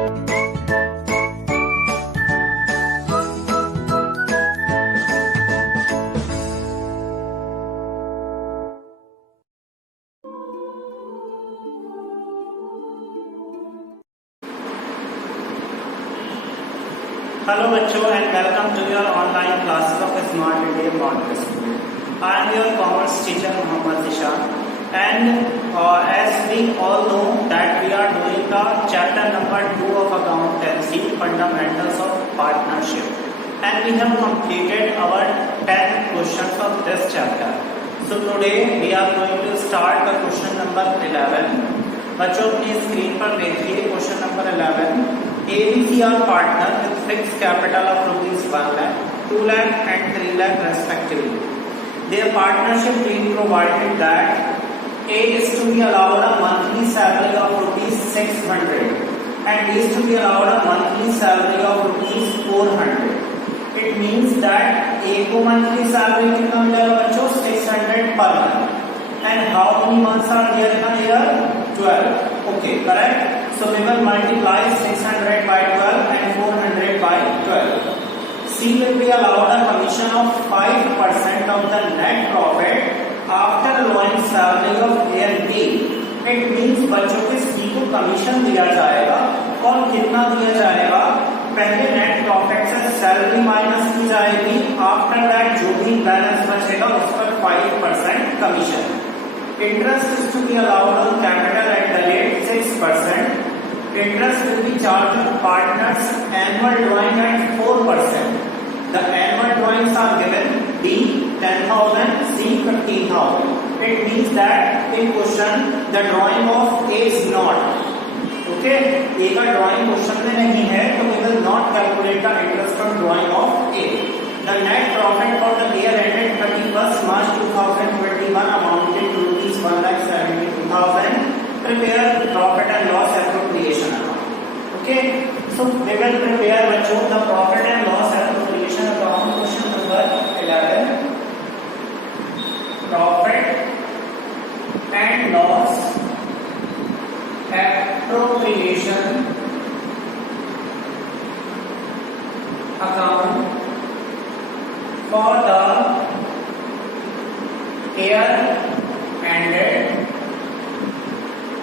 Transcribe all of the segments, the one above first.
Hello bachcho and welcome to your online classes of Smart India Model School. I am your commerce teacher Muhammad Zishan, and as we all know that we are doing the chapter number 2 of accountancy, fundamentals of partnership, and we have completed our 10 questions of this chapter. So today we are going to start the question number 11. बच्चों अपनी screen पर देखिए question number 11. ABC are partner with fixed capital of rupees 1 lakh, 2 lakh and 3 lakh respectively. Their partnership being provided that A is to be allowed a monthly salary of rupees 600 and B is to be allowed a monthly salary of rupees 400. It means that A को monthly salary कितना मिलेगा बच्चों 600 per month. And how many months are there in a year? 12. Okay, correct. So we will multiply 600 by 12 and 400 by 12. C will be allowed a commission of 5% of the net profit after allowing salary of A and B. It means बच्चों के C को commission दिया जाएगा और कितना दिया जाएगा? पहले नेट प्रॉफिट से सैलरी माइनस की जाएगी, आफ्टर दैट जो भी बैलेंस बचेगा उस पर 5% commission. Interest is to be allowed on capital at the rate 6%. Interest will be charged on partners annual drawing at 4%. The annual drawings are given B 10,000, C 15,000. It means that in question the drawing of A is not. Okay, A का drawing question में नहीं है, तो we will not calculate the interest on drawing of A. The net profit for the year ended 31st March 2021 amounted to rupees 1,72,000. Prepare profit and loss appropriation account. Okay, so we will prepare बच्चों the profit and loss appropriation account. Question number 11. Profit and loss appropriation account for the year ended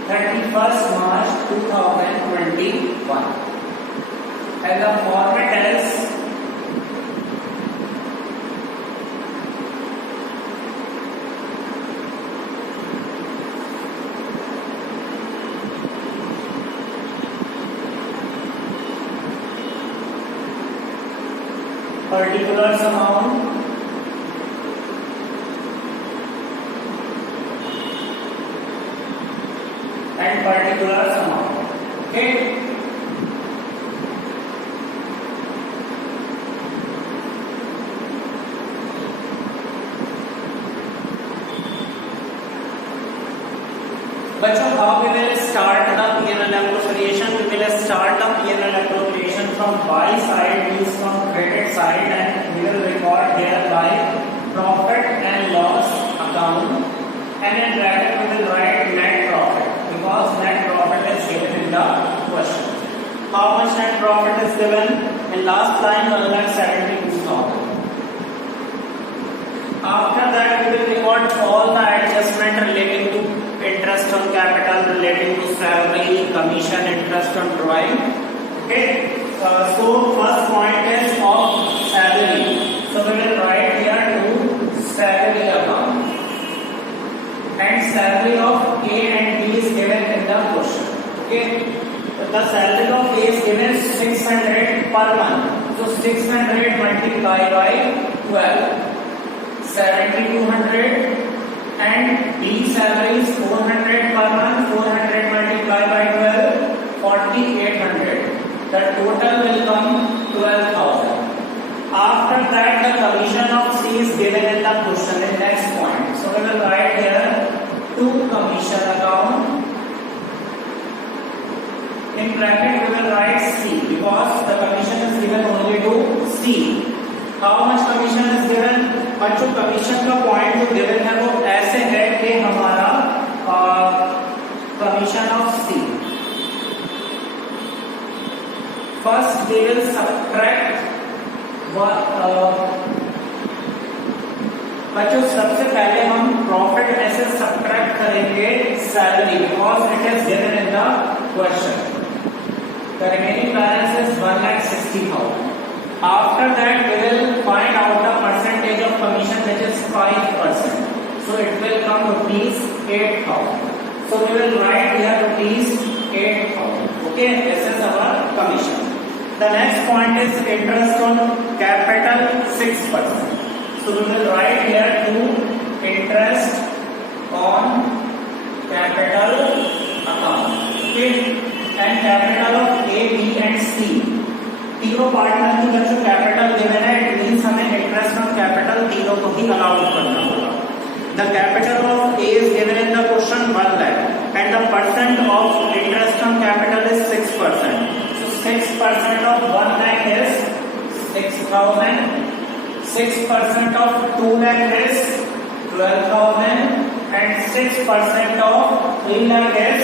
31st March 2021. And the format is particulars amount and particulars amount. Okay. बच्चों, how we will start the P&L appropriation? We will start the P&L appropriation from buy side, means from credit side, and we will record here by profit and loss account, and in bracket we will write net profit because net profit is given in the question. How much net profit is given? In last line 1,72,000. After that we will record all the adjustment relating to interest on capital, relating to salary, commission, interest on drawing. Okay. So first point is of salary. So we will write here to salary account. And salary of A and B is given in the question. Okay. The salary of A is given 600 per month. So 600 multiplied by 12. 7,200. And B salary is 400 per month. 400 multiplied by 12, 4,800. The total will come 12,000. After that, the commission of C is given in the question in next point. So we will write here to commission account. In bracket we will write C because the commission is given only to C. How much commission is given? बच्चों commission का point जो given है वो ऐसे है कि हमारा commission of see first we will subtract बच्चों सबसे पहले हम प्रॉफिट में से सब्ट्रैक्ट करेंगे salary because it is given in the question. The remaining balance is 1,60,000. After that we will find out the percentage of commission which is 5%. So it will come rupees 8,000. So we will write here rupees 8,000. Okay, this is our commission. The next point is interest on capital 6%. So we will write here to interest on capital account. Okay, and capital of A, B and C. तीनों partner की बच्चों capital given है, it means हमें interest on capital तीनों को ही allow करना होगा. The capital of A is given in the question 1 lakh and the percent of interest on capital is 6%. So 6% of 1 lakh is 6,000. 6% of 2 lakh is 12,000 and 6% of 3 lakh is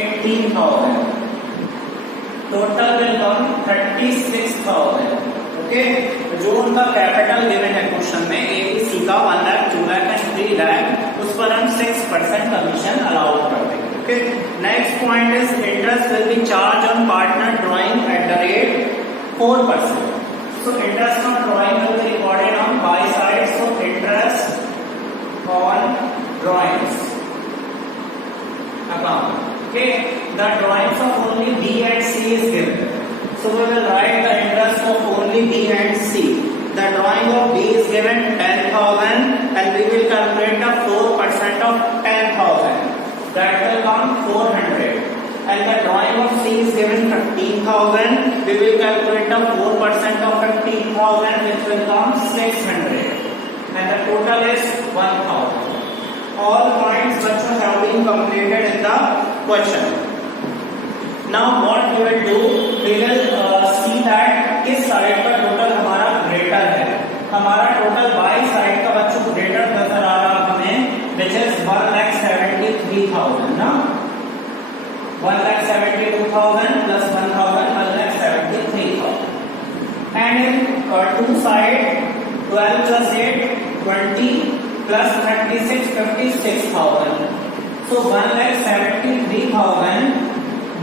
18,000. Total will come 36,000. Okay, जो उनका capital given है question में A B C का 1 lakh 2 lakh and 3 lakh, उस पर हम 6% commission allow करते हैं. Okay, next point is interest will be charge on partner drawing at the rate 4%. So interest on drawing will be recorded on buy side. So interest on drawings account. Okay, the drawings of only B and C is given. So we will write the interest of only B and C. The drawing of B is given 10,000 and we will calculate the 4% of 10,000. That will come 400. And the drawing of C is given 15,000. We will calculate the 4% of 15,000, which will come 600. And the total is 1,000. All points which have been completed in the question. Now what we will do? We will see that किस side का total हमारा greater है. हमारा total by side का बच्चों greater नजर आ रहा हमें, which is 1,73,000 ना. 1,72,000 plus 1,000, 1,73,000. And in two side 12 plus 8 20 plus 36 56,000. So 1,73,000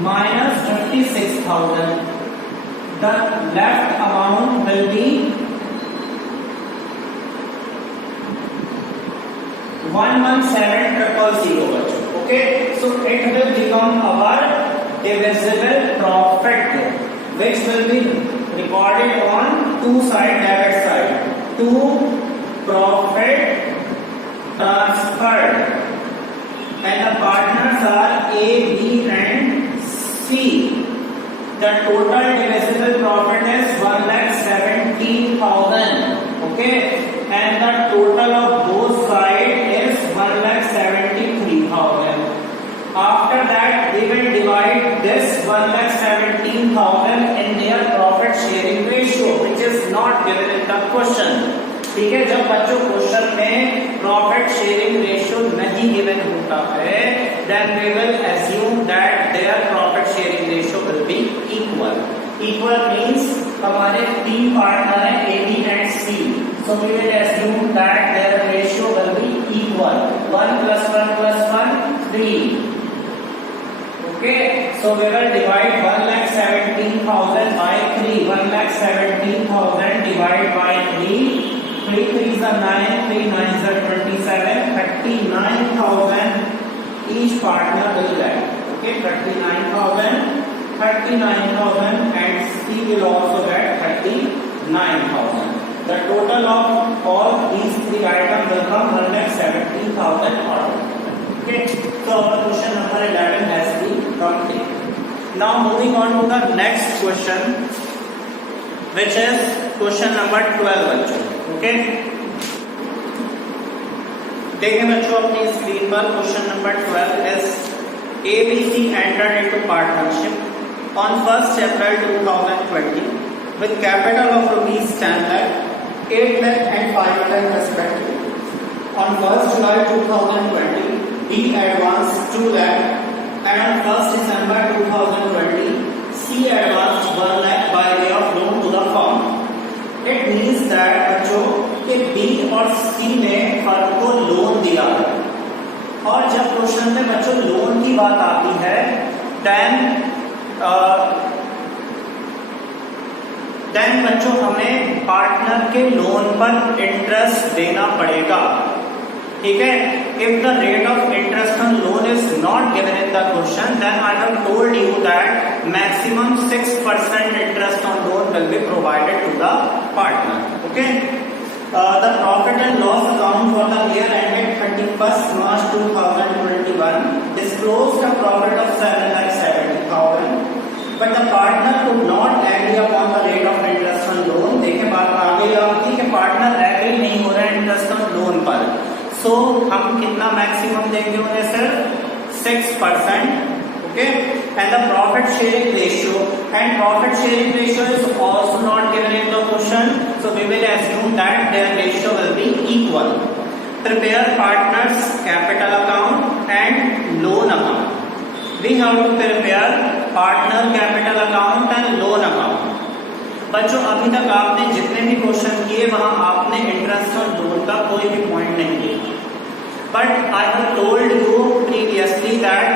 minus 56,000. The left amount will be 117,000. Okay, so it will become our divisible profit, which will be recorded on two side, debit side. To profit transferred, and the partners are A, B and C. The total divisible profit is 1,17,000. Okay, and the total of both sides is 1,73,000. After that, we will divide this 1,17,000 in their profit sharing ratio, which is not given in the question. ठीक है, जब बच्चों question में profit sharing ratio नहीं given होता है, then we will assume that their profit sharing ratio will be equal. Equal means हमारे तीन पार्टनर हैं A, B and C. So we will assume that their ratio will be equal. 1 plus 1 plus 1 3. Okay, so we will divide 1,17,000 by 3. 1,17,000 divided by 3. 3 3s are 9, 3 9s are 27, 39,000 each partner will get. Okay, 39,000, 39,000 and C will also get 39,000. The total of all these three items will come 1,70,000 order. Okay, so our question number 11 has been completed. Now moving on to the next question, which is question number 12 बच्चों. Okay, देखिए बच्चों अपनी screen पर question number 12 is ABC entered into partnership on 1st April 2020 with capital of rupees 10 lakh, 8 lakh and 5 lakh respectively. On 1st July 2020, B advanced 2 lakh and on 1st December 2020, C advanced 1 lakh that बच्चों कि B और सी ने firm को loan दिया है, और जब question में बच्चों लोन की बात आती है देन बच्चों हमें पार्टनर के लोन पर इंटरेस्ट देना पड़ेगा, ठीक है। If the rate of interest on loan is not given in the question, then I have told you that maximum 6% interest on loan will be provided to the partner, okay. The profit and loss account for the year ended 31st March 2021 disclosed a profit of 7,70,000, but the partner could not agree upon the rate of interest on loan. देखिए बात आ गई आपकी कि partner agree नहीं हो रहा है interest on loan पर, सो हम कितना मैक्सिमम देंगे उन्हें sir 6%, okay. And the profit sharing ratio is also not given in the question, so we will assume that their ratio will be equal. Prepare partners capital account and loan account. We have to prepare partner capital account and loan account. बच्चों अभी तक आपने जितने भी question किए वहां आपने interest और लोन का कोई भी पॉइंट नहीं दिया, but I have told you previously that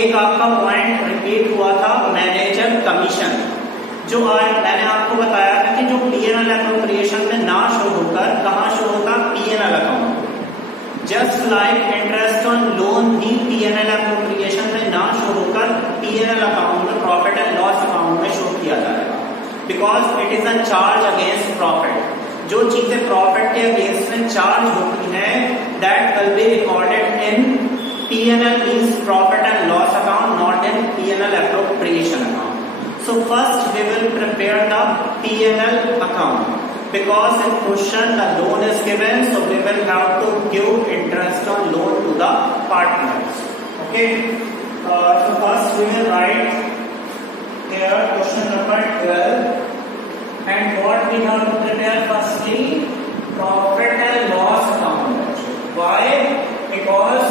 एक आपका पॉइंट रिपीट हुआ था मैनेजर कमीशन, जो मैंने आपको बताया था कि जो पीएनएल एप्रोप्रिएशन में ना शो होकर कहां शो होता PNL account, just like interest on loan भी पीएनएल एप्रोप्रिएशन में ना शो होकर पीएनएल अकाउंट में प्रॉफिट एंड लॉस अकाउंट में शो किया जाएगा, because it is a charge against profit. जो चीजें प्रॉफिट के अगेंस्ट में चार्ज होती हैं that will be recorded in P&L means profit and loss account, not in P&L appropriation account. So first we will prepare the P&L account, because in question the loan is given, so we will have to give interest on loan to the partners, okay. So first we will write here question number 12, and what we have to prepare firstly profit and loss account. Why? Because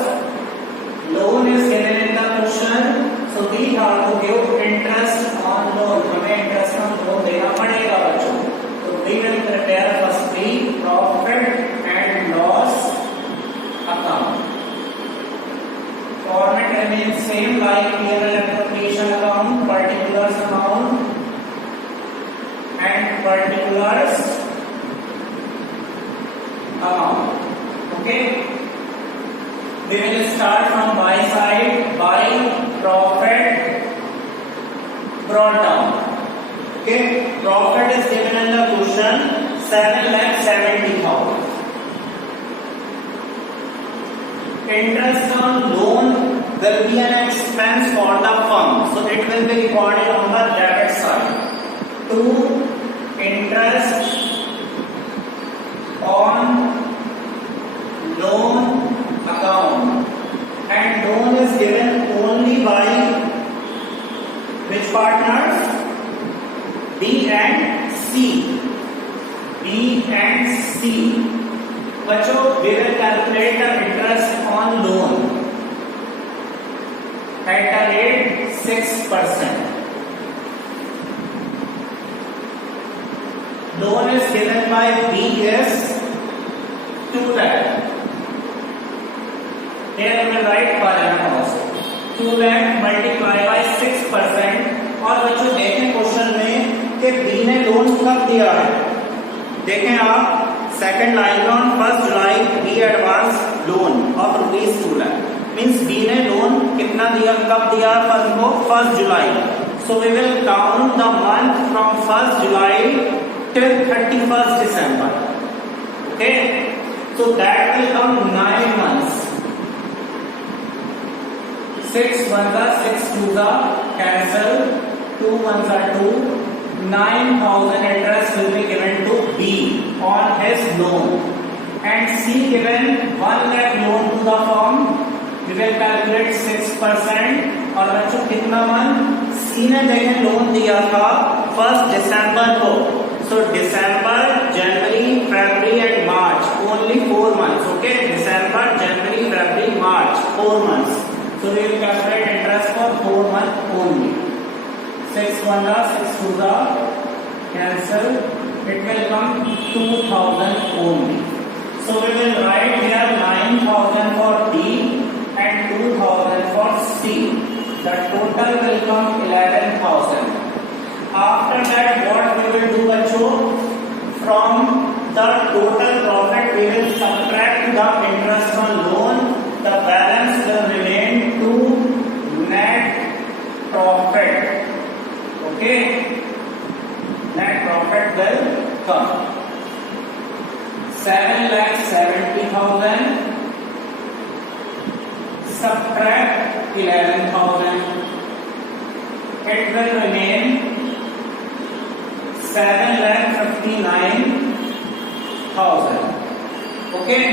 loan is given in the question, so we have to give interest on loan. हमें interest on loan देना पड़ेगा बच्चों, तो we will prepare firstly profit and loss account. Format remains same like P&L appropriation account, particulars account and particulars account, okay. We will start from buy side. Buy profit brought down. Okay, profit is given in the question 7,70,000. Interest on loan will be an expense for the firm, so it will be recorded on the debit side. To interest on loan account, and loan is given only by which partners? B and C. B and C. बच्चों we will calculate the interest on loan at a rate 6%. Loan is given by B is 2 lakh. Here we will write per annum also 2 lakh multiply by 6%. और बच्चों देखें question में कि B ने loan कब दिया है, देखें आप सेकंड लाइन में on 1 July B advance loan of ₹2 lakh, means B ने लोन कितना दिया, कब दिया फर्म को 1 जुलाई, so we will count the month from 1 July till 31st December, okay, so that will come 9 months. 6 1s are 6 2s are cancel, 2 1s are 2. 9,000 interest will be given to B on his loan, and C given 1 lakh loan to the firm. We will calculate 6%. और बच्चों कितना month, C ने देखें loan दिया था 1 दिसंबर को, so December, January, February and March, only 4 months, okay. December, January, February, March, 4 months. So we will calculate interest for 4 months only. 6 1s are 6 2s are cancel, it will come 2000 only. So we will write here 9000 for D and 2000 for C. The total will come 11,000. After that, what we will do, bachcho? From the total profit, we will subtract the interest on loan. The balance will remain to net profit. Okay, net profit will come 7,70,000. Subtract 11,000. It will remain 7,59,000. Okay.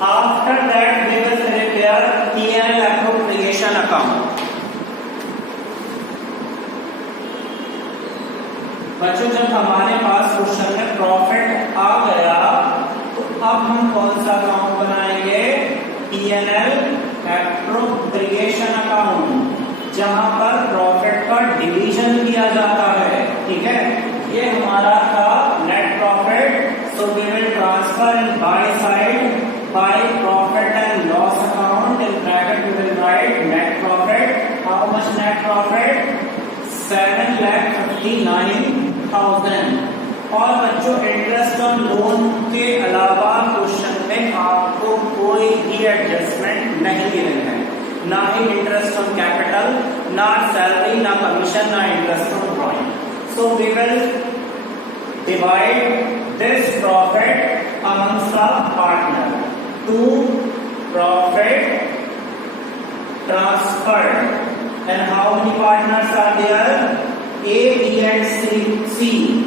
After that, we will prepare P&L appropriation account. बच्चों, जब हमारे पास question में profit आ गया तो अब हम कौन सा अकाउंट बनाएंगे? P&L एप्रोप्रिएशन अकाउंट, जहां पर प्रॉफिट का डिवीजन किया जाता है. ठीक है, ये हमारा था net profit. So we will transfer in by side by profit and loss account. In bracket we will write net profit. How much net profit? 7,59,000. और बच्चों, इंटरेस्ट ऑन लोन के अलावा क्वेश्चन में आपको कोई भी एडजस्टमेंट नहीं गिवन है. ना ही इंटरेस्ट ऑन कैपिटल, ना सैलरी, ना कमीशन, ना interest on drawing. So we will divide this profit amongst the partner. To profit transferred. And how many partners are there? A, B and C.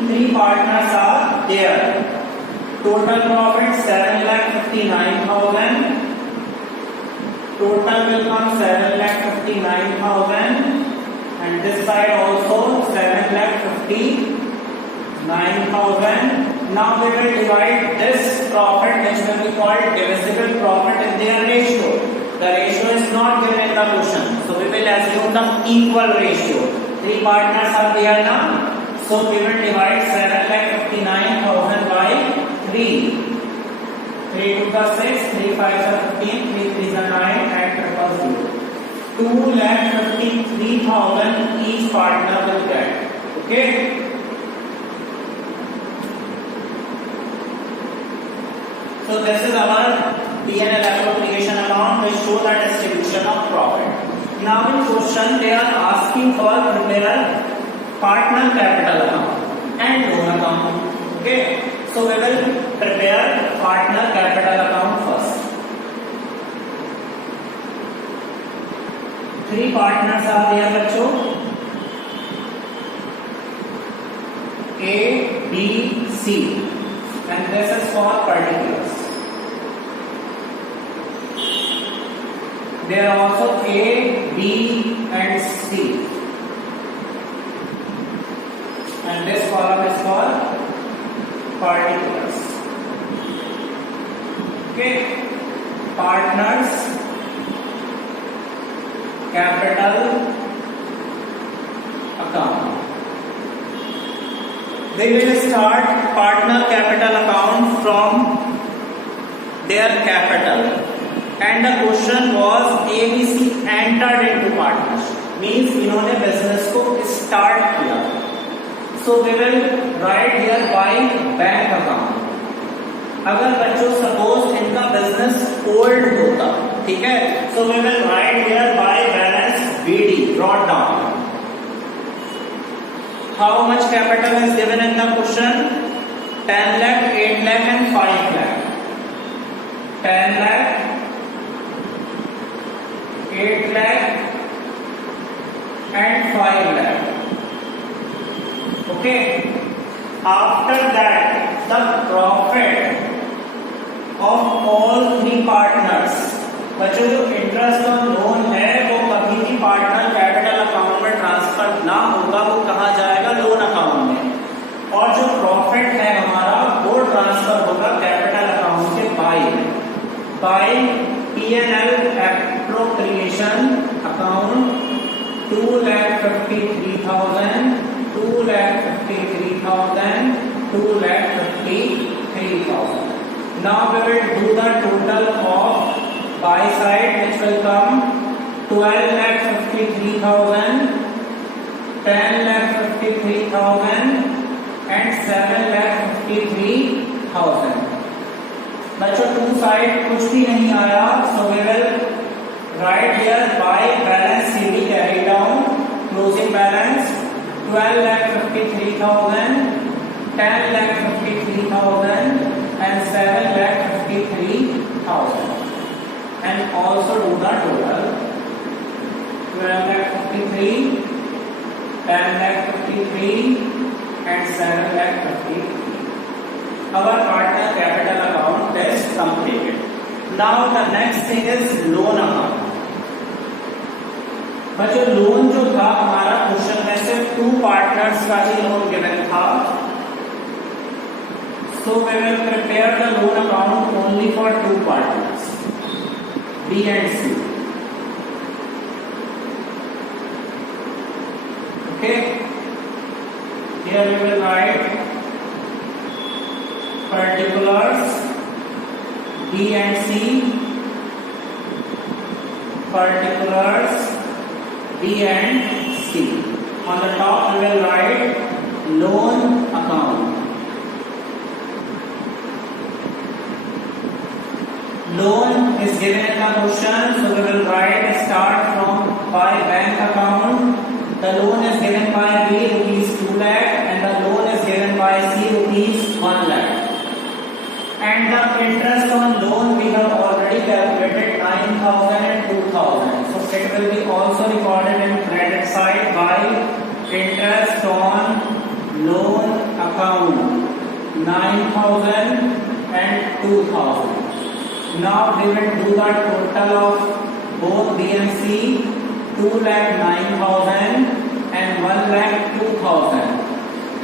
3 partners are there. Total profit 7,59,000. Total will come 7,59,000. And this side also 7,59,000. Now we will divide this profit, which will be called divisible profit, in their ratio. The ratio is not given in the question, so we will assume the equal ratio. 3 partners are there now, so we will divide 7,59,000 by 3. 3 to the 6, 3 5 are 15, 3 3 are 9, and 0. 2,53,000 each partner will get. Okay. So this is our P&L appropriation account, which show the distribution of profit. Now in question they are asking for prepare partner capital account and loan account. Okay, so we will prepare partner capital account first. 3 partners are there, bachcho. A, B, C, and this is for particulars. There are also A, B and C, and this column is for particulars. Okay, partners capital account. They will start partner capital account from their capital. And the question was ABC entered into partnership, means इन्होंने business को start किया. So we will write here by bank account. अगर बच्चों suppose इनका business old होता, ठीक है, so we will write here by balance BD, brought down. How much capital is given in the question? 10 lakh, 8 lakh and 5 lakh. 10 lakh, 8 lakh and 5 lakh. Okay. After that, the profit of all 3 partners. बच्चों, जो interest on loan है वो कभी भी partner capital account में transfer ना होगा, वो कहाँ जाएगा? लोन अकाउंट में. और जो प्रॉफिट है हमारा वो ट्रांसफर होगा कैपिटल अकाउंट के bye P&L appropriation account. 2,53,000, 2,53,000 2,53,000. Now we will do the total of buy side, which will come 12,53,000, 10,53,000 and 7,53,000. बच्चों टू साइड कुछ भी नहीं आया, so we will write here buy balance CD carry down, closing balance 12,53,000, 10,53,000 and 7,53,000, and also do the total 12,53,000, 10,53,000 and 7,53,000. Our partner capital account is completed. Now the next thing is loan account. बच्चों loan जो था हमारा question में सिर्फ 2 partners का ही loan given था, so we will prepare the loan account only for 2 partners, B and C. Okay, here we will write particulars B and C, particulars B and C. On the top we will write loan account. Loan is given in the question, so we will write start from by bank account. The loan is given by B rupees 2 lakh and the loan is given by C rupees 1 lakh. And the interest on loan we have already calculated 9,000 and 2,000. So it will be also recorded in credit side by interest on loan account 9,000 and 2,000. Now we will do the total of both B and C, 2,09,000 and 1,02,000.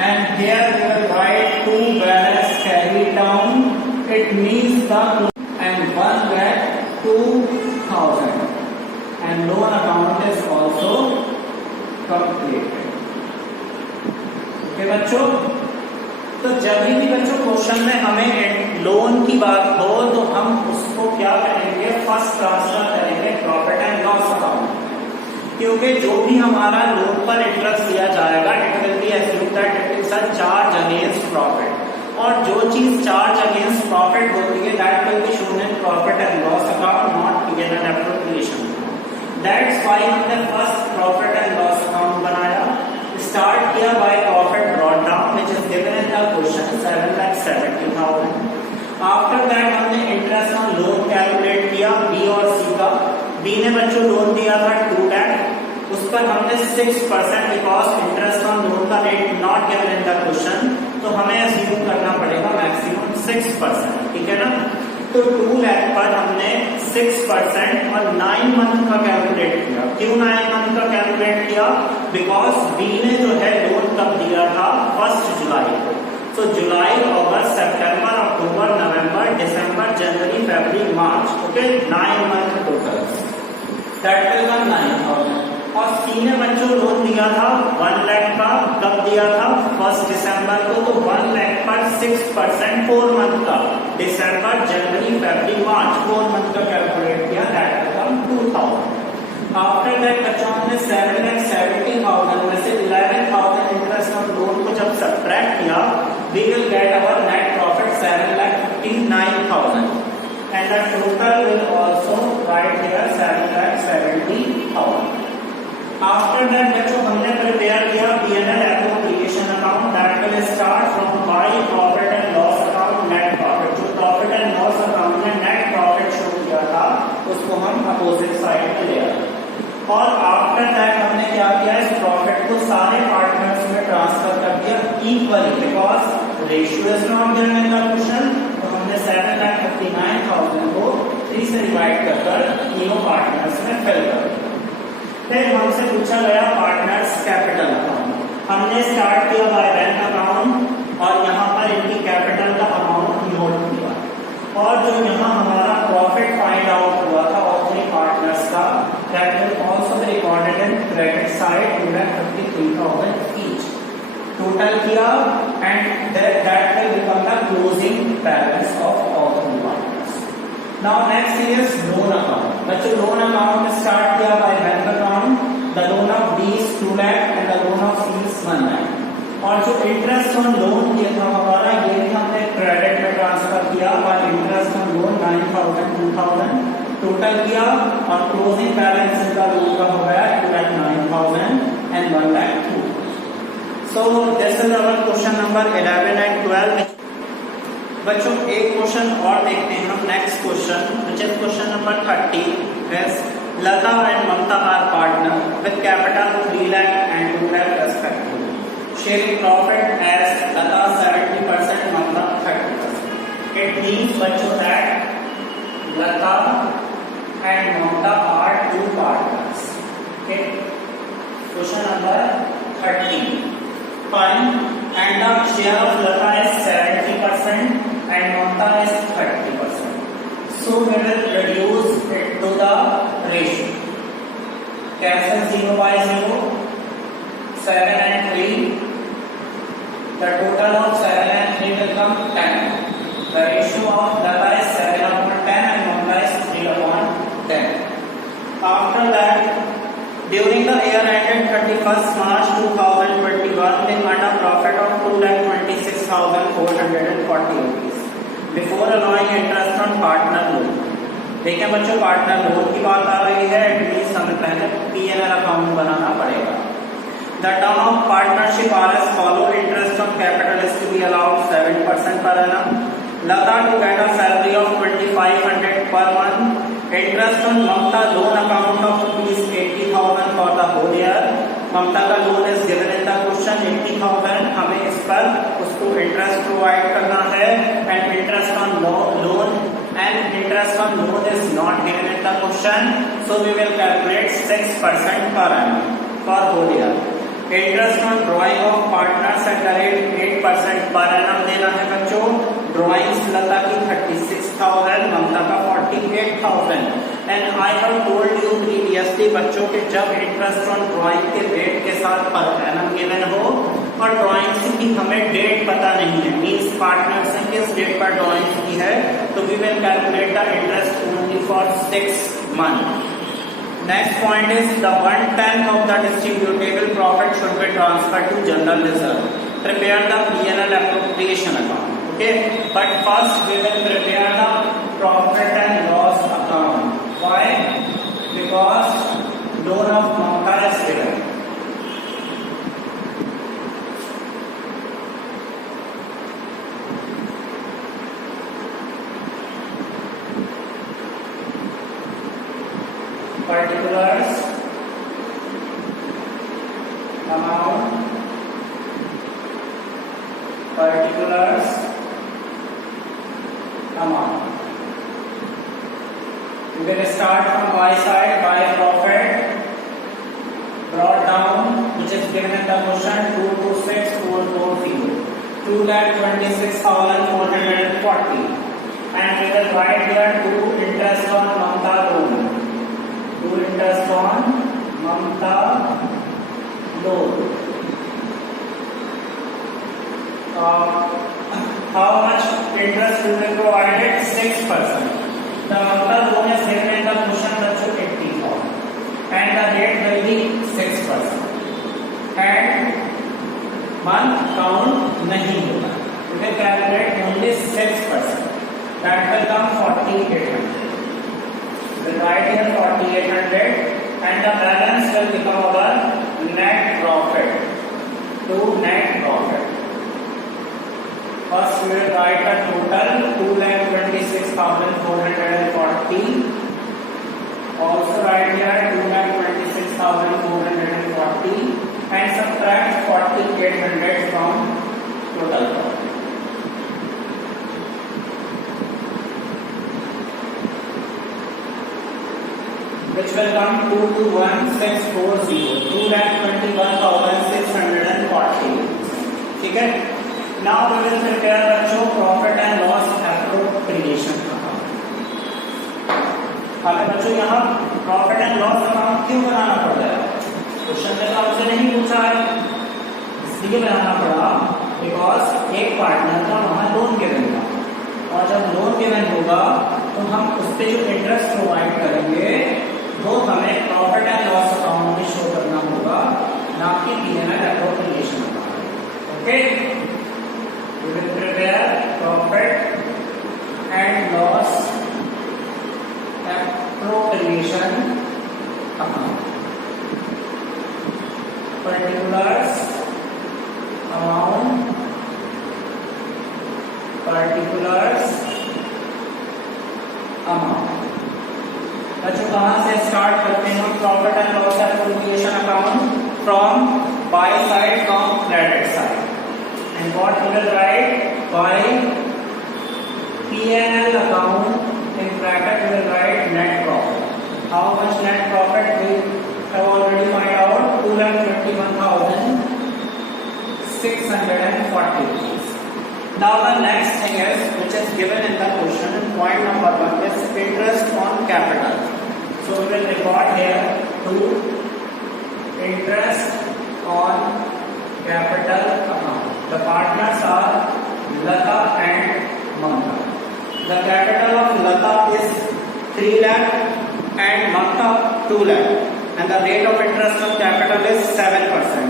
And here we will write 2 balance carried down. It means the and 1,02,000. And loan account is also completed. Okay बच्चों, तो जब भी बच्चों question में हमें loan की बात हो तो हम उसको क्या करेंगे, फर्स्ट ट्रांसफर करेंगे प्रॉफिट एंड लॉस अकाउंट, क्योंकि जो भी हमारा लोन पर इंटरेस्ट दिया जाएगा it will be assume that it is a charge against profit, और जो चीज चार्ज अगेंस्ट प्रॉफिट होती है that will be shown in profit and loss account, not PL and appropriation. That's why हमने first profit and loss account बनाया, start किया by profit brought down which is given in the question 7,70,000। After that हमने interest on loan calculate किया B और सी का। B ने बच्चों loan दिया था 2 lakh, उस पर हमने 6% बिकॉज इंटरेस्ट ऑन लोन का rate not given in the question, तो हमें अज्यूम करना पड़ेगा मैक्सिमम 6%, ठीक है ना। तो 2 lakh पर हमने 6% और 9 मंथ का कैलकुलेट किया। क्यों 9 मंथ का कैलकुलेट किया? बिकॉज बी ने जो है लोन कब दिया था, 1 जुलाई को। तो जुलाई, अगस्त, सितंबर, अक्टूबर, नवंबर, दिसंबर, जनवरी, फरवरी, मार्च, okay 9 month total, that will come 9,000। और सी ने बच्चों लोन दिया था 1 लाख का, कब दिया था, 1 दिसंबर को। तो 1 लाख पर 6% 4 मंथ का, दिसंबर, जनवरी, फरवरी, मार्च, 4 मंथ का कैलकुलेट किया, that will come 2,000। After that बच्चों हमने 7,70,000 में से 11,000 इंटरेस्ट ऑन लोन को जब सब्ट्रैक्ट किया, we will get our net profit 7,59,000 and the total will also write here 7,70,000. After that बच्चों हमने प्रिपेयर किया P&L appropriation account, that will start from buy profit and loss account net profit। जो profit and loss account में net profit show किया था उसको हम opposite side पे ले आए, और आफ्टर दैट हमने क्या किया, इस प्रॉफिट को सारे पार्टनर्स में ट्रांसफर कर दिया equally, because ratio is not given in the question. तो हमने 7,59,000 को 3 से डिवाइड कर तीनों पार्टनर्स में फिल कर दिया। फिर हमसे पूछा गया पार्टनर्स कैपिटल अकाउंट, हमने स्टार्ट किया बाय बैंक अकाउंट और यहाँ पर इनकी कैपिटल का अमाउंट नोट किया, और जो यहाँ हमारा प्रॉफिट फाइंड आउट हुआ था ऑफ थ्री पार्टनर्स का, that will also be recorded in credit side 2,53,000 each. Total किया and that will become the closing balance of all the partners. Now next is loan account. बच्चों loan account start किया by bank account. The loan of B is 2 lakh and the loan of C is 1 lakh. और जो interest on loan ये था हमारा, ये भी हमने क्रेडिट में ट्रांसफर किया और इंटरेस्ट ऑन लोन 9,000 2,000 टोटल किया और क्लोजिंग बैलेंस इनका लोन का हो गया 2,09,000 and 1,02,000. So this is our question number 11 and 12. बच्चों एक क्वेश्चन और देखते हैं हम. Next question which is question number 30 is Lata and Mamta are partner with capital 3 lakh and 2 lakh respectively. Sharing profit as Lata 70%, Mamta 30%. It means बच्चों that Lata and Mamta are two partners. Okay. Question number 30. Fine. And the share of Lata is 70% and Mamta is 30%. So we will reduce it to the ratio. Cancel 0 by 0. 7 and 3. The total of 7 and 3 will come 10. The ratio of Lata is 7/10 and Mamta is 3/10. After that, during the year ended 31st March 2021, they earned a profit of 2,26,440 rupees before allowing interest on partner loan. देखिए बच्चों, partner loan की बात आ रही है. It means हमें पहले P&L account बनाना पड़ेगा. The term of partnership are as follow. Interest on capital is to be allowed 7% per annum. Lata to get a salary of 2,500 per month. Interest on Mamta loan account of rupees 80,000 for the whole year. Mamta का loan is given in the question 80,000. हमें इस पर उसको interest provide करना है and interest on loan is not given in the question. So we will calculate 6% per annum for whole year. Interest on drying of partners at the rate 8% per annum देना है बच्चों. Drawings लता की 36,000, ममता का 48,000. And I have told you previously बच्चों कि जब interest on drawing के rate के साथ पर एनम गिवन हो और ड्राइंग्स की हमें डेट पता नहीं है, मींस पार्टनर्स ने किस डेट पर ड्राइंग्स की है, तो we will calculate the interest only for 6 months. Next point is the 1/10 of the distributable profit should be transferred to general reserve. Prepare the P&L appropriation account. Okay, but first we will prepare the profit and loss account. Why? Because loan of Mamta is given. Particulars, amount, particulars, amount. We will start from Y side by profit brought down, which is given in the question 226,440, 2,26,440, and we will write here to interest on Mamta loan. To interest on Mamta loan. How much interest will be provided? 6%. The Mamta loan is given in the question bachcho 80,000 and the rate will be 6%. And month count नहीं होगा. We will calculate only 6%. That will come 4,800. We'll write here 4,800 and the balance will become our net profit. To net profit. First we will write a total 2,26,440. Also write here 2,26,440 and subtract 4,800 from total profit. Which will come 221,640, 2,21,640. ठीक है. Now we will prepare बच्चों profit and loss appropriation account. हमें बच्चों यहाँ profit and loss account क्यों बनाना पड़ रहा है? क्वेश्चन में तो आपसे नहीं पूछा है, इसलिए बनाना पड़ा बिकॉज एक पार्टनर का वहां लोन गिवन था, और जब लोन गिवन होगा तो हम उस पर जो इंटरेस्ट प्रोवाइड करेंगे वो हमें प्रॉफिट एंड लॉस अकाउंट में शो करना होगा, ना कि P&L appropriation account. Okay, we will prepare profit and loss appropriation account, particulars amount, particulars amount। बच्चों कहाँ से स्टार्ट करते हैं हम profit and loss appropriation account? From by side from credit side, and what we will write by P&L account, in bracket we will write net profit. How much net profit we have already find out? 2,21,640 rupees. Now the next thing is, which is given in the question, point number 1 is interest on capital. So we will record here to interest on capital account. The partners are Lata and Mamta. The capital of Lata is 3 lakh and Mamta 2 lakh, and the rate of interest on capital is 7%.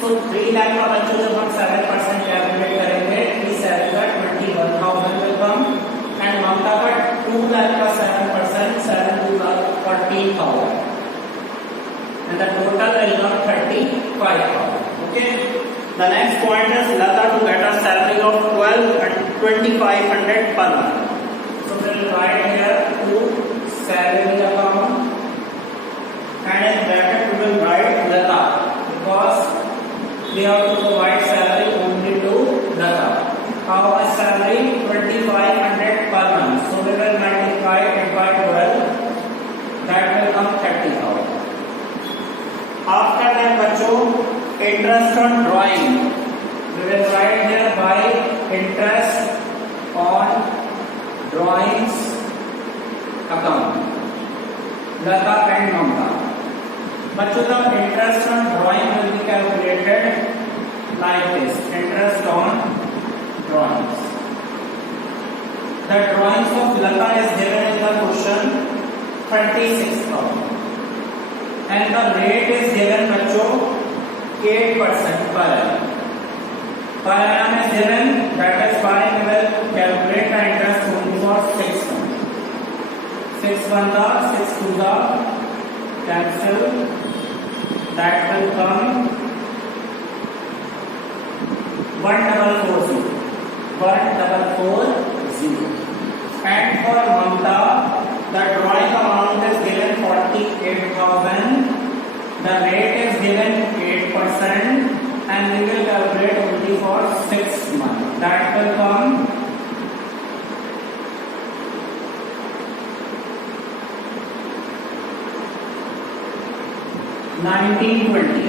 So 3 lakh का बच्चों जब हम 7% calculate करेंगे, 3 का 21,000 will come, and Mamta का 2 lakh का 7%, 7 2 का 14,000, and the total will come 35,000. Okay. The next point is Lata to get a salary of 12 and 2,500 per month. So we will write here to salary account, and in bracket we will write Lata, because we have to provide salary only to Lata. How much salary? 2,500 per month. So we will multiply it by 12. That will come 30,000. After that, बच्चों, interest on drawing. We will write here by interest on drawings account. Lata and Mamta. बच्चों, the interest on drawing will be calculated like this: interest on drawings. The drawings of Lata is given in the question 36,000, and the rate is given बच्चों 8% per annum. Per annum is given, that is why we will calculate the interest only for 6 months. 6 1 6 2 cancel. That will come 1,440. 1,440. And for Mamta, the drawing amount is given 48,000. The rate is given 8%, and we will calculate only for 6 months. That will come 1920.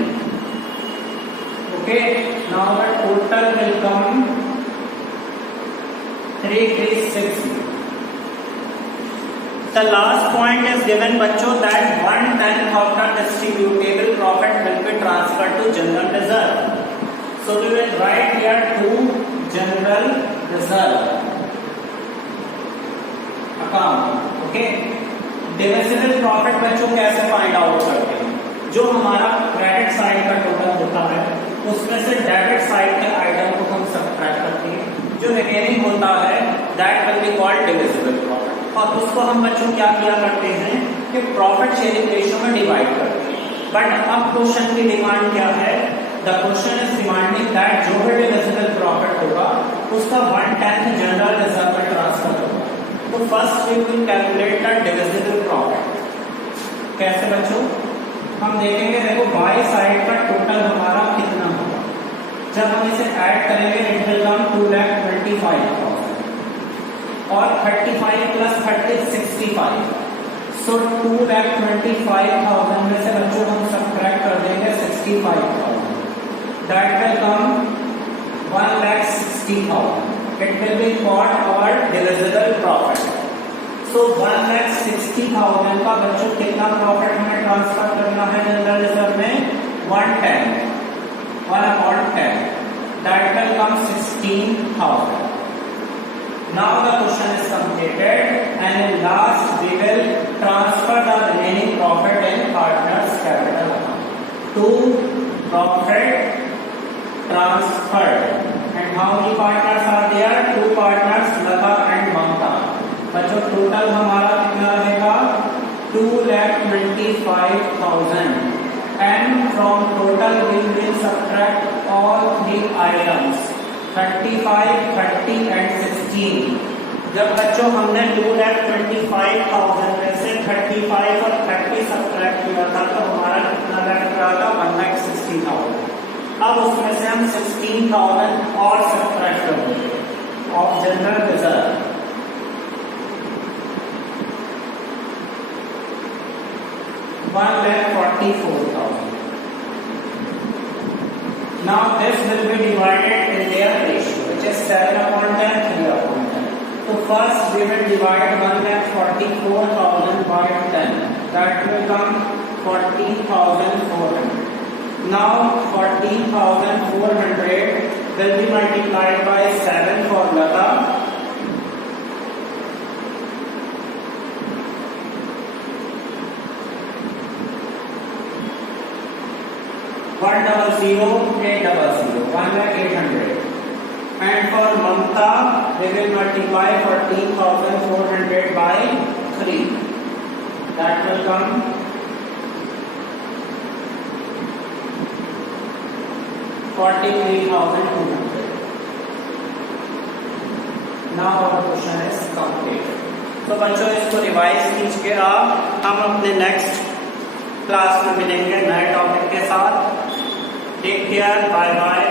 Okay, now the total will come 3,360. The last point is given बच्चों that 1/10 of the distributable profit will be transferred to general reserve. So we will write here to general reserve account. Okay, divisible profit बच्चों कैसे find out करते हैं? जो हमारा credit side का total होता है उसमें से डेबिट साइड के आइटम को हम सब्ट्रैक्ट करते हैं, जो रिमेनिंग होता है that will be called divisible profit. और उसको हम बच्चों क्या किया करते हैं कि प्रॉफिट शेयरिंग रेशियो में डिवाइड करते हैं। बट अब क्वेश्चन की डिमांड क्या है? The question is demanding that जो भी डिविजिबल प्रॉफिट होगा उसका 1/10 जनरल रिजर्व में ट्रांसफर होगा। तो first we will calculate the divisible profit. कैसे बच्चों? हम देखेंगे, देखो बाय साइड का टोटल हमारा कितना होगा। जब हम इसे ऐड करेंगे इट विल कम 2,25,000 और 35 प्लस 30 65। सो 2,25,000 में से बच्चों हम सब्ट्रैक्ट कर देंगे 65,000। That will come 1,60,000। It will be called our divisible profit. So 1,60,000 का बच्चों कितना प्रॉफिट हमें ट्रांसफर करना है जनरल रिजर्व में? 1/10, 1/10। that will come 16,000. Now the question is completed, and in last we will transfer the remaining profit in partners capital account. To profit transferred, and how many partners are there? 2 partners, Lata and Mamta. बच्चों total हमारा कितना रहेगा? 2,25,000, and from total we will subtract all 3 items 35, 30 and 16. जब बच्चों हमने 2,25,000 में से 35 और 30 सब्ट्रैक्ट किया था तो हमारा कितना लेफ्ट रहा था? 1,60,000. अब उसमें से हम 16,000 और सब्ट्रैक्ट कर देंगे of general reserve. $1,44,000. Now this will be divided in their ratio, which is 7/10, 3/10. So first we will divide 1,44,000 by 10. That will come 14,400. Now 14,400 will be multiplied by 7 for Lata. 1,00,800, 1,800. And for Mamta, we will multiply 14,400 by 3. That will come 43,200. Now our question is complete. तो बच्चों इसको revise कीजिए आप. हम अपने next class में मिलेंगे नए टॉपिक के साथ. Take care, bye bye.